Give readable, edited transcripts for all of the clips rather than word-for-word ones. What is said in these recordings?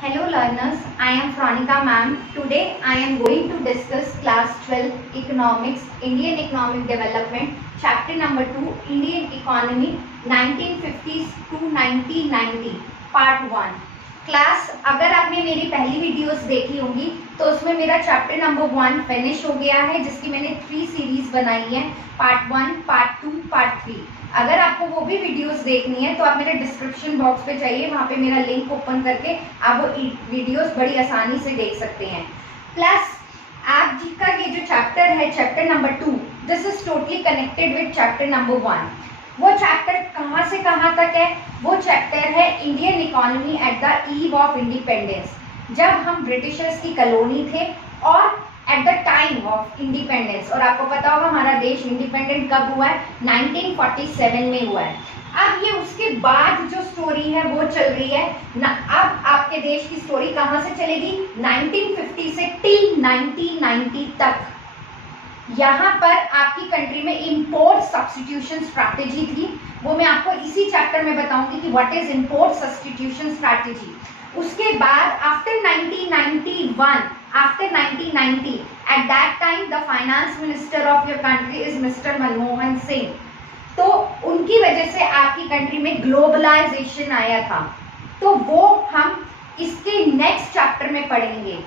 Hello learners, I am Fronika ma'am. Today I am going to discuss class 12 economics, Indian economic development, chapter number 2, Indian economy 1950s to 1990, part 1. Class अगर आपने मेरी पहली videos देखी होंगी तो उसमें मेरा चैप्टर नंबर 1 फिनिश हो गया है, जिसकी मैंने 3 सीरीज बनाई है, पार्ट 1, पार्ट 2, पार्ट 3. अगर आपको वो भी वीडियोस देखनी है तो आप मेरे डिस्क्रिप्शन बॉक्स पे जाइए, वहां पे मेरा लिंक ओपन करके आप वो वीडियोस बड़ी आसानी से देख सकते हैं. प्लस आप जी का ये जो चैप्टर है, chapter number 2, this is totally connected with chapter number 1. वो चैप्टर कहाँ से कहाँ तक है? वो चैप्टर है Indian economy at the eve of independence, जब हम ब्रिटिशर्स की कॉलोनी थे और at the time of independence. और आपको पता होगा हमारा देश इंडिपेंडेंट कब हुआ है? 1947 में हुआ है. अब ये उसके बाद जो स्टोरी है वो चल रही है ना. अब आपके देश की स्टोरी कहाँ से चलेगी? 1950 से टिल 1990 तक. यहाँ पर आपकी कंट्री में इंपोर्ट सब्स्टिट्यूशन स्ट्रैटेजी थी. वो मैं आपको इसी चैप्टर में बताऊंगी कि what is import substitution strategy. उसके बाद after 1990 at that time the finance minister of your country is mister Manmohan Singh. तो उनकी वजह से आपकी कंट्री में ग्लोबलाइजेशन आया था. तो वो हम इसके नेक्स्ट चैप्टर में पढ़ेंगे.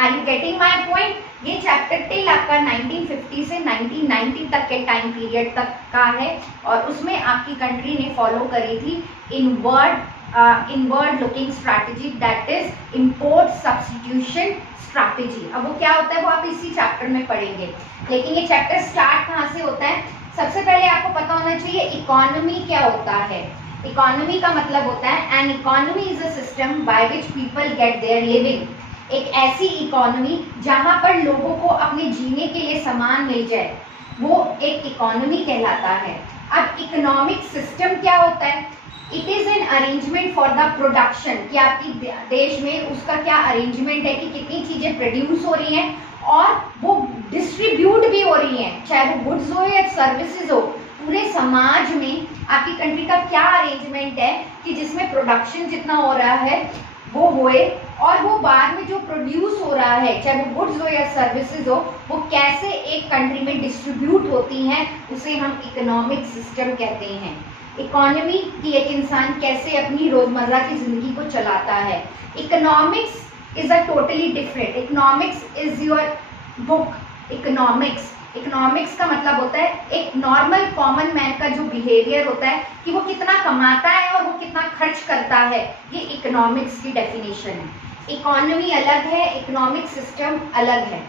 Are you getting my point? ये चैप्टर टिल आपका 1950 से 1990 तक के टाइम पीरियड तक का है और उसमें आपकी कंट्री ने फॉलो करी थी inward looking strategy, that is import substitution strategy. अब वो क्या होता है वो आप इसी चैप्टर में पढ़ेंगे. लेकिन ये चैप्टर स्टार्ट कहाँ से होता है? सबसे पहले आपको पता होना चाहिए इकोनॉमी क्या होता है. इकोनॉमी का मतलब होता है an economy is a system by which people get their living. एक ऐसी इकोनॉमी जहां पर लोगों को अपने जीने के लिए सामान मिल जाए, वो एक इकोनॉमी कहलाता है. अब इकोनॉमिक सिस्टम क्या होता है? It is an arrangement for the production, कि आपकी देश में उसका क्या अरेंजमेंट है कि कितनी चीजें प्रोड्यूस हो रही हैं और वो डिस्ट्रीब्यूट भी हो रही हैं, चाहे वो गुड्स हो या सर्विसेज हो. पूरे समाज में आपकी कंट्री का क्या अरेंजमेंट है कि जिसमें प्रोडक्शन जितना हो रहा है वो होए और वो बाद में जो प्रोड्यूस हो रहा है, चाहे वो गुड्स हो या सर्विसेज हो, वो कैसे एक कंट्री में डिस्ट्रीब्यूट होती हैं, उसे हम इकोनॉमिक सिस्टम कहते हैं. इकोनॉमी की एक इंसान कैसे अपनी रोजमर्रा की जिंदगी को चलाता है. Economics is a totally different. Economics is your book. Economics का मतलब होता है एक नॉर्मल कॉमन मैन का जो बिहेवियर होता है कि वो कितना कमाता है और वो कितना खर्च करता है. ये इकोनॉमिक्स की डेफिनेशन है. इकोनॉमी अलग है, इकोनॉमिक सिस्टम अलग है.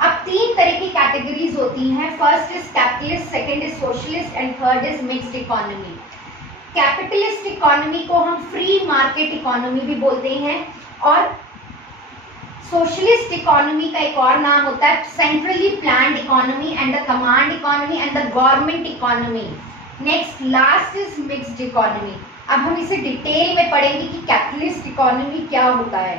अब 3 तरह की कैटेगरीज होती हैं. First is capitalist, second is socialist and third is mixed economy. Capitalist economy को हम फ्री मार्केट इकोनॉमी भी बोलते हैं और सोशलिस्ट इकोनॉमी का एक और नाम होता है centrally planned economy and the command economy and the government economy. Next last is mixed economy. अब हम इसे डिटेल में पढ़ेंगे कि कैपिटलिस्ट इकोनॉमी क्या होता है.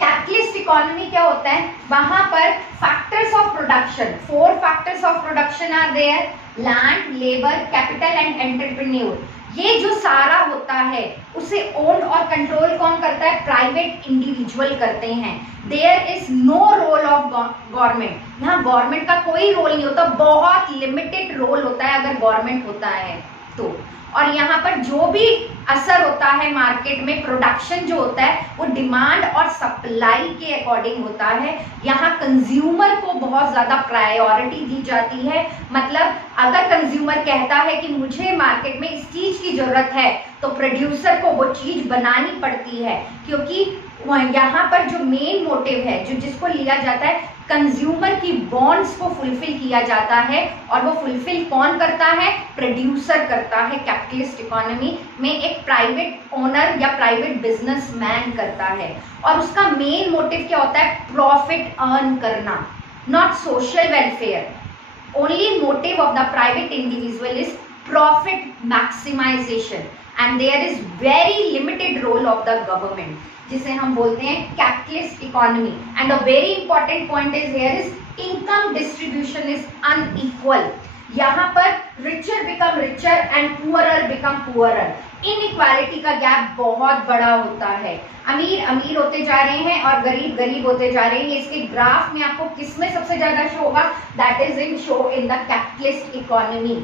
कैपिटलिस्ट इकोनॉमी क्या होता है? वहां पर factors of production, 4 factors of production are there: land, labour, capital and entrepreneur. ये जो सारा होता है उसे ओन और कंट्रोल कौन करता है? प्राइवेट इंडिविजुअल करते हैं. There is no role of government. यहाँ गवर्नमेंट का कोई रोल नहीं होता, बहुत लिमिटेड रोल होता है अगर गवर्नमेंट होता है तो. और यहाँ पर जो भी असर होता है मार्केट में, प्रोडक्शन जो होता है वो डिमांड और सप्लाई के अकॉर्डिंग होता है. यहाँ कंज्यूमर को बहुत ज्यादा प्रायोरिटी दी जाती है. मतलब अगर कंज्यूमर कहता है कि मुझे मार्केट में इस चीज की जरूरत है तो प्रोड्यूसर को वो चीज बनानी पड़ती है, क्योंकि यहाँ पर जो मेन मोटिव है जो जिसको लिया जाता है, कंज्यूमर की वांट्स को फुलफिल किया जाता है और वो फुलफिल कौन करता है? प्रोड्यूसर करता है. कैपिटलिस्ट इकोनॉमी में एक प्राइवेट ओनर या प्राइवेट बिजनेसमैन करता है और उसका मेन मोटिव क्या होता है? प्रॉफिट अर्न करना, not social welfare. Only motive of the private individual is profit maximisation and there is very limited role of the government, जिसे हम बोलते हैं capitalist economy. And the very important point is here is income distribution is unequal. यहाँ पर richer become richer and poorer become poorer. Inequality का gap बहुत बड़ा होता है। अमीर अमीर होते जा रहे हैं और गरीब गरीब होते जा रहे हैं। इसके ग्राफ में आपको किसमें सबसे ज्यादा शो होगा? That is in show in the capitalist economy,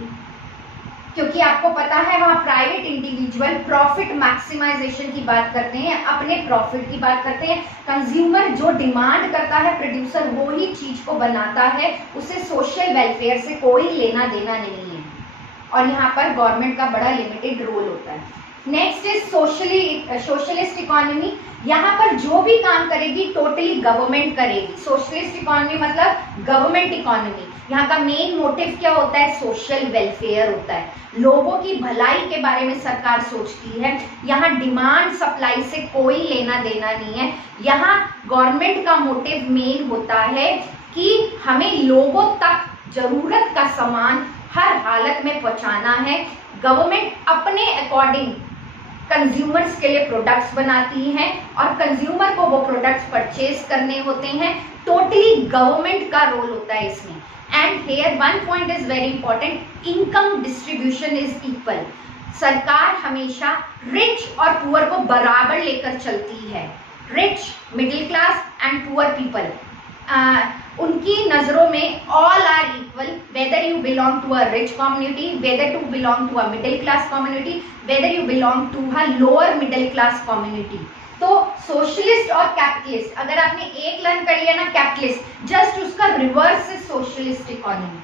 क्योंकि आपको पता है वहां प्राइवेट इंडिविजुअल प्रॉफिट मैक्सिमाइजेशन की बात करते हैं, अपने प्रॉफिट की बात करते हैं। कंज्यूमर जो डिमांड करता है, प्रोड्यूसर वो ही चीज को बनाता है, उसे सोशल वेलफेयर से कोई लेना देना नहीं है, और यहाँ पर गवर्नमेंट का बड़ा लिमिटेड रोल होता है। Next is socialist economy. यहाँ पर जो भी काम करेगी टोटली गवर्नमेंट करेगी। सोशलिस्ट इकोनॉमी मतलब गवर्नमेंट इकोनॉमी। यहाँ का मेन मोटिव क्या होता है? सोशल वेलफेयर होता है, लोगों की भलाई के बारे में सरकार सोचती है। यहाँ डिमांड सप्लाई से कोई लेना देना नहीं है। यहाँ गवर्नमेंट का मोटिव मेन होता है कि हमें लोगों तक जरूरत का सामान हर हालत में पहुंचाना है। गवर्नमेंट अपने अकॉर्डिंग कंज्यूमर्स के लिए प्रोडक्ट्स बनाती है और कंज्यूमर को वो प्रोडक्ट्स परचेज करने होते हैं। टोटली गवर्नमेंट का रोल होता है इसमें। And here one point is very important, income distribution is equal. सरकार हमेशा रिच और पुअर को बराबर लेकर चलती है। Rich, middle class and poor people, उनकी नजरों में all are equal, whether you belong to a rich community, whether to belong to a middle class community, whether you belong to a lower middle class community. तो socialist और capitalist, अगर आपने एक learn कर लिया ना कैपिटलिस्ट, जस्ट उसका reverse है सोशलिस्ट इकोनॉमी।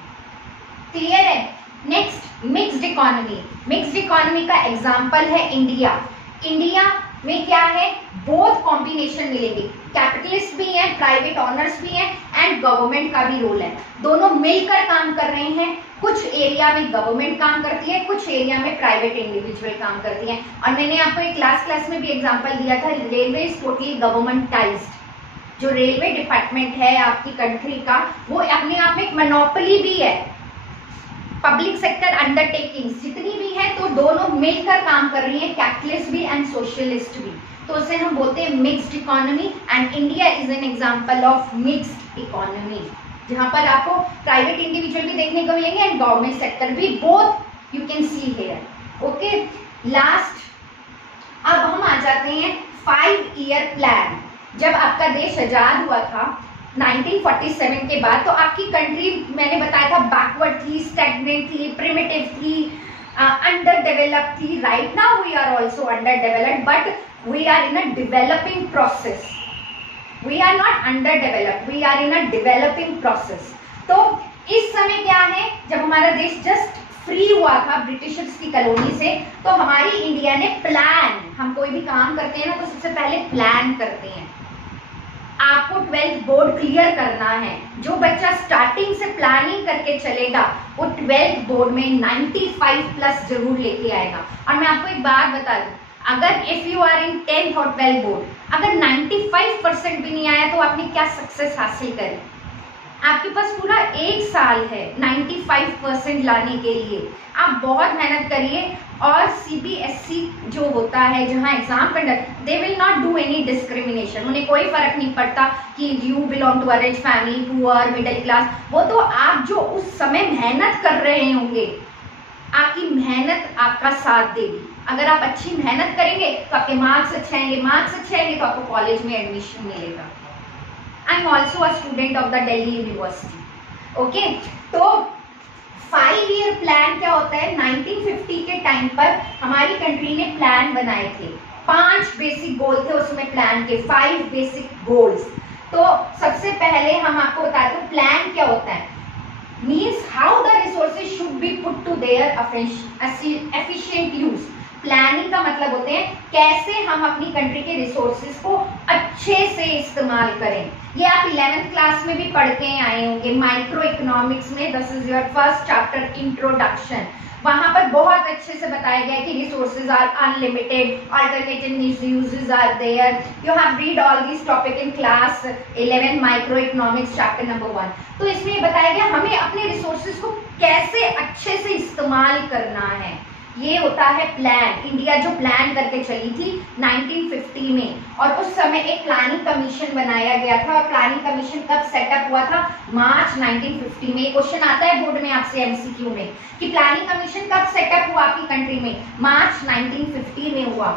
क्लियर है? Next mixed economy. Mixed economy का एग्जांपल है इंडिया। इंडिया में क्या है? बोथ कॉम्बिनेशन मिलेंगे, कैपिटलिस्ट भी है, प्राइवेट ऑनर्स भी है एंड गवर्नमेंट का भी रोल है। दोनों मिलकर काम कर रहे हैं। कुछ एरिया में गवर्नमेंट काम करती है, कुछ एरिया में प्राइवेट इंडिविजुअल काम करती है। और मैंने आपको एक क्लास में भी एग्जांपल दिया था, रेलवे इज टोटली गवर्नमेंटाइज्ड। जो रेलवे डिपार्टमेंट है आपकी कंट्री का, वो अपने आप में एक मोनोपोली भी है। पब्लिक सेक्टर अंडरटेकिंग जितनी भी है तो दोनों मिलकर काम कर रही है, कैपिटलिस्ट भी एंड सोशलिस्ट भी। तो उसे हम बोलते हैं mixed economy and India is an example of mixed economy, जहां पर आपको प्राइवेट इंडिविजुअल भी देखने को मिलेंगे एंड गवर्नमेंट सेक्टर भी, both you can see here. Okay, last अब हम आ जाते हैं 5 ईयर प्लान। जब आपका देश आजाद हुआ था 1947 के बाद, तो आपकी कंट्री मैंने बताया था बैकवर्ड थी, स्टैग्नेंट थी, प्रिमिटिव थी, अंडर डेवलप्ड थी। Right now we are also underdeveloped but we are in a developing process. We are not underdeveloped, we are in a developing process. तो इस समय क्या है, जब हमारा देश जस्ट फ्री हुआ था ब्रिटिशर्स की कॉलोनी से, तो हमारी इंडिया ने प्लान, हम कोई भी काम करते हैं ना तो सबसे पहले प्लान करते हैं। आपको 12th बोर्ड क्लियर करना है। जो बच्चा स्टार्टिंग से प्लानिंग करके चलेगा वो 12th बोर्ड में 95+ जरूर लेके आएगा। और मैं आपको एक बात बता दूं, अगर if you are in 10th और 12th बोर्ड, अगर 95% भी नहीं आया तो आपने क्या सक्सेस हासिल करी? आपके पास पूरा 1 साल है 95% लाने के लिए। आप बहुत मेहनत करिए। और CBSE जो होता है, जहां exam conduct, they will not do any discrimination. उन्हें कोई फर्क नहीं पड़ता कि you belong to a rich family, poor, middle class. वो तो आप जो उस समय मेहनत कर रहे होंगे, आपकी मेहनत आपका साथ देगी। अगर आप अच्छी मेहनत करेंगे तो आपके मार्क्स अच्छे आएंगे, मार्क्स अच्छे आएंगे तो आपको कॉलेज में एडमिशन मिलेगा। I am also a student of the Delhi university. Okay, तो 5 ईयर प्लान क्या होता है? 1950 के टाइम पर हमारी कंट्री ने प्लान बनाए थे। 5 बेसिक गोल थे उसमें प्लान के, 5 बेसिक गोल्स। तो सबसे पहले हम आपको बताते हैं प्लान क्या होता है। Means how the resources should be put to their efficient use. Planning का मतलब होते हैं कैसे हम अपनी कंट्री के रिसोर्सेज को अच्छे से इस्तेमाल करें। ये आप 11th क्लास में भी पढ़ के आए होंगे, माइक्रो इकोनॉमिक्स में। This is your first chapter, introduction. वहां पर बहुत अच्छे से बताया गया कि resources are unlimited, alternative uses are there. You have read all this topic in class 11 microeconomics chapter number 1। तो इसमें बताया गया हमें अपने रिसोर्सेज को कैसे अच्छे से इस्तेमाल करना है। ये होता है प्लान। इंडिया जो प्लान करके चली थी 1950 में, और उस समय एक प्लानिंग कमीशन बनाया गया था। और प्लानिंग कमीशन कब सेटअप हुआ था? मार्च 1950 में। क्वेश्चन आता है बोर्ड में आपसे एमसीक्यू में कि प्लानिंग कमीशन कब सेटअप हुआ आपकी कंट्री में? मार्च 1950 में हुआ।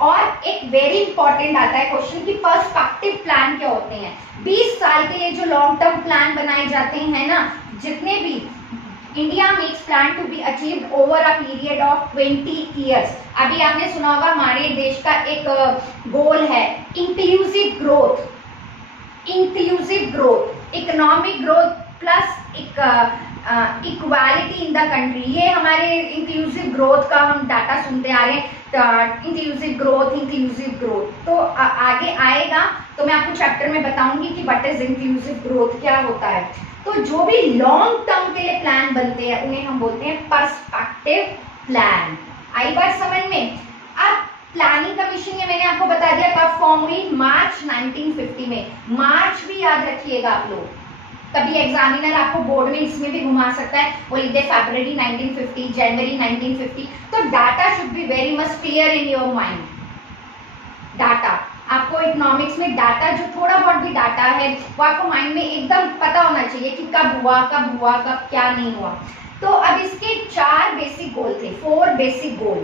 और एक वेरी इंपॉर्टेंट आता है क्वेश्चन कि पर्सपेक्टिव प्लान क्या होते हैं। 20 साल के लिए जो लॉन्ग टर्म प्लान बनाए जाते हैं ना, जितने भी India makes plan to be achieved over a period of 20 years. अभी आपने सुना होगा हमारे देश का एक गोल है inclusive growth, inclusive growth, economic growth plus equality in the country. ये हमारे इंक्लूसिव ग्रोथ का हम डाटा सुनते आ रहे हैं, इंक्लूसिव ग्रोथ, इंक्लूसिव ग्रोथ। तो आगे आएगा तो मैं आपको चैप्टर में बताऊंगी कि व्हाट इज इंक्लूसिव ग्रोथ, क्या होता है। तो जो भी लॉन्ग टर्म के लिए प्लान बनते हैं उन्हें हम बोलते हैं पर्सपेक्टिव प्लान। आई बात समझ में? अब प्लानिंग कमीशन, ये मैंने आपको बता दिया कब फॉर्म हुई, मार्च 1950 में। मार्च भी याद रखिएगा आप लोग, कभी एग्जामिनर आपको बोर्ड में इसमें भी घुमा सकता है, वो लिख दे फरवरी 1950, जनवरी 1950। तो data should be very much clear in your mind. Data आपको इकोनॉमिक्स में डाटा, जो थोड़ा बहुत भी डाटा है वो आपको माइंड में एकदम पता होना चाहिए कि कब हुआ, कब क्या नहीं हुआ। तो अब इसके 4 बेसिक गोल थे, 4 बेसिक गोल।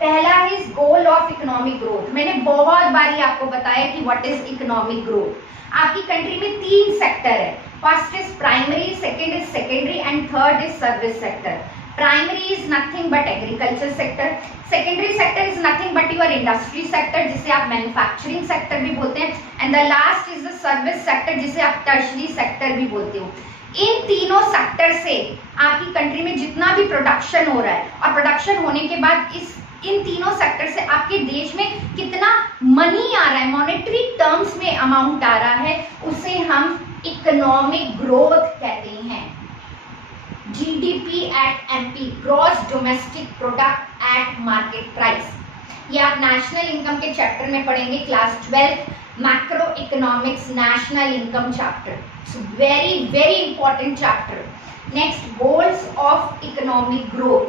पहला है गोल ऑफ इकोनॉमिक ग्रोथ। मैंने बहुत बारी आपको बताया कि व्हाट इज इकोनॉमिक ग्रोथ। आपकी कंट्री में 3 सेक्टर है, first is primary, second is secondary and third is service sector. Primary is nothing but agriculture sector, secondary sector is nothing but your industry sector जिसे आप manufacturing sector भी बोलते हैं, and the last is the service sector जिसे आप tertiary sector भी बोलते हो। इन तीनों सेक्टर से आपकी कंट्री में जितना भी प्रोडक्शन हो रहा है, और प्रोडक्शन होने के बाद इन तीनों सेक्टर से आपके देश में कितना मनी आ रहा है, मॉनेटरी टर्म्स में अमाउंट आ रहा है, उसे हम इकोनॉमिक ग्रोथ कहते हैं। GDP at MP, gross domestic product at market price. ये आप नेशनल इनकम के चैप्टर में पढ़ेंगे, class 12 macro economics national income chapter. Very very important chapter. Next, goals of economic growth.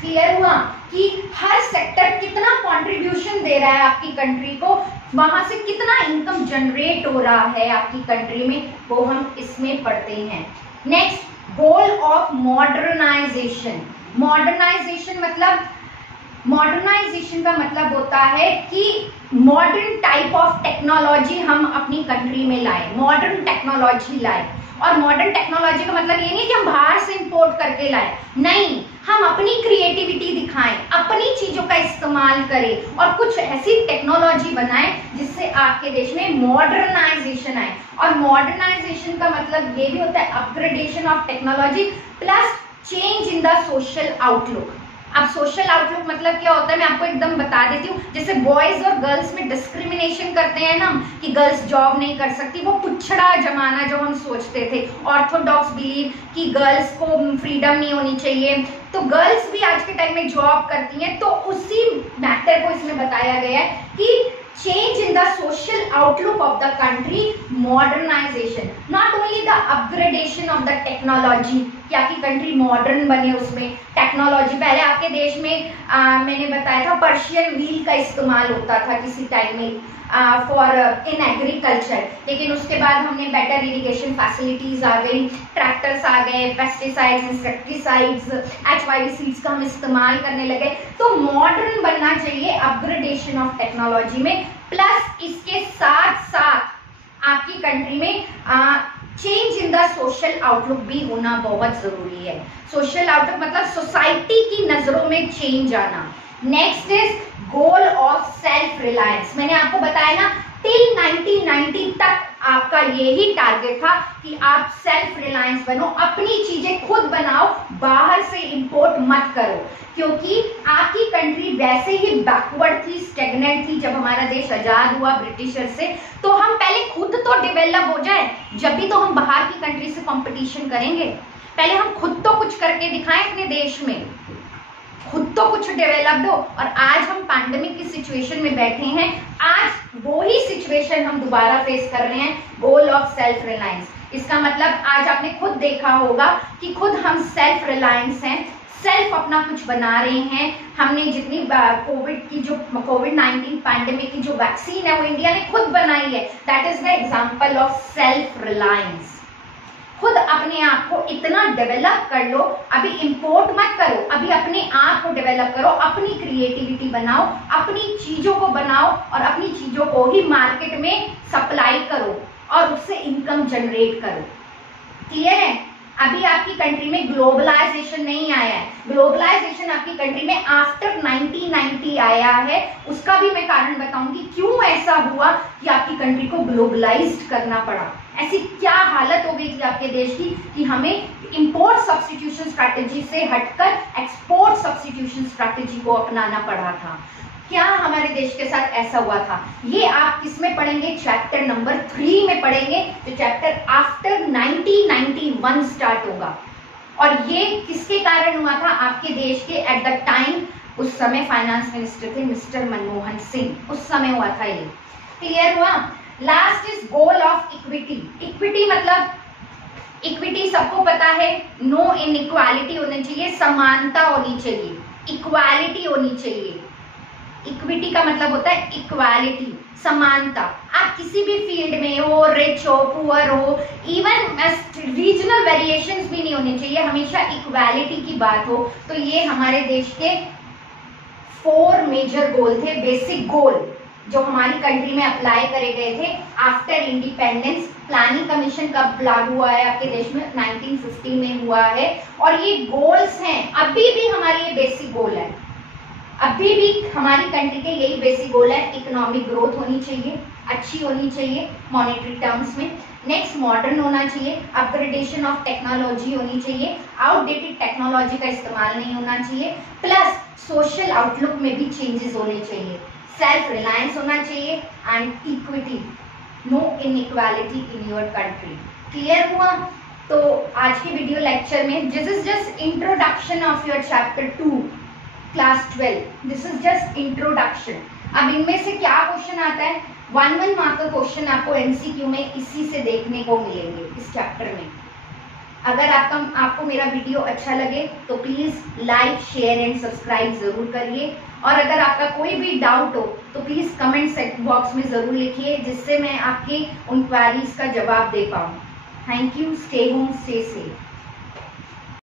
Clear हुआ कि हर सेक्टर कितना कंट्रीब्यूशन दे रहा है आपकी कंट्री को, वहां से कितना इनकम जनरेट हो रहा है आपकी कंट्री में, वो हम इसमें पढ़ते हैं। Next, goal of modernisation. Modernisation का मतलब होता है कि मॉडर्न टाइप ऑफ टेक्नोलॉजी हम अपनी कंट्री में लाए, मॉडर्न टेक्नोलॉजी लाए। और मॉडर्न टेक्नोलॉजी का मतलब ये नहीं कि हम बाहर से इंपोर्ट करके लाए, नहीं, हम अपनी क्रिएटिविटी दिखाएं, अपनी चीजों का इस्तेमाल करें और कुछ ऐसी टेक्नोलॉजी बनाएं जिससे आपके देश में मॉडर्नाइजेशन आए। और मॉडर्नाइजेशन का मतलब ये भी होता है upgradation of technology plus change in the social outlook. अब सोशल आउटलुक मतलब क्या होता है मैं आपको एकदम बता देती हूँ। जैसे बॉयज और गर्ल्स में डिस्क्रिमिनेशन करते हैं ना कि गर्ल्स जॉब नहीं कर सकती, वो पिछड़ा जमाना जो हम सोचते थे, ऑर्थोडॉक्स बिलीव कि गर्ल्स को फ्रीडम नहीं होनी चाहिए, तो गर्ल्स भी आज के टाइम में जॉब करती हैं। तो उसी मैटर को इसमें बताया गया है कि change in the social outlook of the country, modernization, not only the upgradation of the technology कि आपकी कंट्री मॉडर्न बने, उसमें टेक्नोलॉजी। पहले आपके देश में मैंने बताया था पर्शियन व्हील का इस्तेमाल होता था किसी टाइम में फॉर इन एग्रीकल्चर, लेकिन उसके बाद हमने बेटर इरिगेशन फैसिलिटीज आ गई, ट्रैक्टर्स आ गए, पेस्टिसाइड्स, इंसेक्टिसाइड्स, HYV का हम इस्तेमाल करने लगे। तो मॉडर्न बनना चाहिए अपग्रेडेशन ऑफ टेक्नोलॉजी में, प्लस इसके साथ साथ आपकी कंट्री में change in the social outlook भी होना बहुत जरूरी है। सोशल आउटलुक मतलब सोसाइटी की नजरों में चेंज आना। Next is goal of self reliance. मैंने आपको बताया ना टिल 1990 तक आपका यही टारगेट था कि आप सेल्फ रिलायंस बनो, अपनी चीजें खुद बनाओ, बाहर से इंपोर्ट मत करो, क्योंकि आपकी कंट्री वैसे ही बैकवर्ड थी, स्टेगनेंट थी। जब हमारा देश आजाद हुआ ब्रिटिशर से, तो हम पहले खुद तो डेवलप हो जाए, जब भी तो हम बाहर की कंट्री से कंपटीशन करेंगे। पहले हम खुद तो कुछ करके दिखाएं अपने देश में, खुद तो कुछ डेवलप हो। और आज हम पैंडेमिक की सिचुएशन में बैठे हैं, आज वो ही सिचुएशन हम दोबारा फेस कर रहे हैं, गोल ऑफ सेल्फ रिलायंस। इसका मतलब आज आपने खुद देखा होगा कि खुद हम सेल्फ रिलायंस हैं, सेल्फ अपना कुछ बना रहे हैं। हमने जितनी कोविड-19 पैंडेमिक की जो वैक्सीन है वो इंडिया ने खुद बनाई है। That is the example of self reliance. खुद अपने आप को इतना डेवलप कर लो, अभी इंपोर्ट मत करो, अभी अपने आप को डेवलप करो, अपनी क्रिएटिविटी बनाओ, अपनी चीजों को बनाओ और अपनी चीजों को ही मार्केट में सप्लाई करो और उससे इनकम जनरेट करो। क्लियर है? अभी आपकी कंट्री में ग्लोबलाइजेशन नहीं आया है, ग्लोबलाइजेशन आपकी कंट्री में आफ्टर 1990 आया है। उसका भी मैं कारण बताऊंगी क्यों ऐसा हुआ कि आपकी कंट्री को ग्लोबलाइज्ड करना पड़ा। ऐसी क्या हालत हो गई थी आपके देश की कि हमें इंपोर्ट सब्स्टिट्यूशन स्ट्रैटेजी से हटकर एक्सपोर्ट सब्स्टिट्यूशन स्ट्रैटेजी को अपनाना पड़ा था। क्या हमारे देश के साथ ऐसा हुआ था? ये आप किसमें पढ़ेंगे? चैप्टर नंबर 3 में पढ़ेंगे, जो चैप्टर आफ्टर 1991 स्टार्ट होगा। और ये किसके कारण हुआ था? आपके देश के एट द टाइम उस समय फाइनेंस मिनिस्टर थे मिस्टर मनमोहन सिंह, उस समय हुआ था ये। क्लियर हुआ? Last is goal of equity. Equity मतलब इक्विटी सबको पता है, नो इनइक्वालिटी होनी चाहिए, समानता होनी चाहिए, इक्वालिटी होनी चाहिए। इक्विटी का मतलब होता है इक्वालिटी, समानता। आप किसी भी फील्ड में हो, रिच हो, पुअर हो, इवन रीजनल वेरिएशंस भी नहीं होने चाहिए, हमेशा इक्वालिटी की बात हो। तो ये हमारे देश के 4 मेजर गोल थे, बेसिक गोल, जो हमारी कंट्री में अप्लाई करे गए थे आफ्टर इंडिपेंडेंस। प्लानिंग कमीशन कब लागू हुआ है आपके देश में? 1950 में हुआ है। और ये गोल्स हैं, अभी भी हमारे ये बेसिक गोल है, अभी भी हमारी कंट्री के यही बेसिक गोल है। इकोनॉमिक ग्रोथ होनी चाहिए, अच्छी होनी चाहिए मॉनेटरी टर्म्स में। नेक्स्ट मॉडर्न होना चाहिए, अपग्रेडेशन ऑफ टेक्नोलॉजी होनी चाहिए, आउटडेटेड टेक्नोलॉजी का इस्तेमाल नहीं होना चाहिए, प्लस सोशल आउटलुक में भी चेंजेस होने चाहिए, सेल्फ रिलायंस होना चाहिए and equity, no inequality in your country. Clear हुआ? तो आज के वीडियो लेक्चर में this is just introduction of your chapter 2 class 12, this is just introduction. अब इनमें से क्या क्वेश्चन आता है? 1 मार्क का क्वेश्चन आपको एमसीक्यू में इसी से देखने को मिलेंगे इस चैप्टर में। अगर आपको मेरा वीडियो अच्छा लगे तो please like, share and subscribe जरूर करिए। और अगर आपका कोई भी डाउट हो तो प्लीज कमेंट बॉक्स में जरूर लिखिए, जिससे मैं आपके उन क्वेरीज का जवाब दे पाऊँ। Thank you. Stay home, stay safe.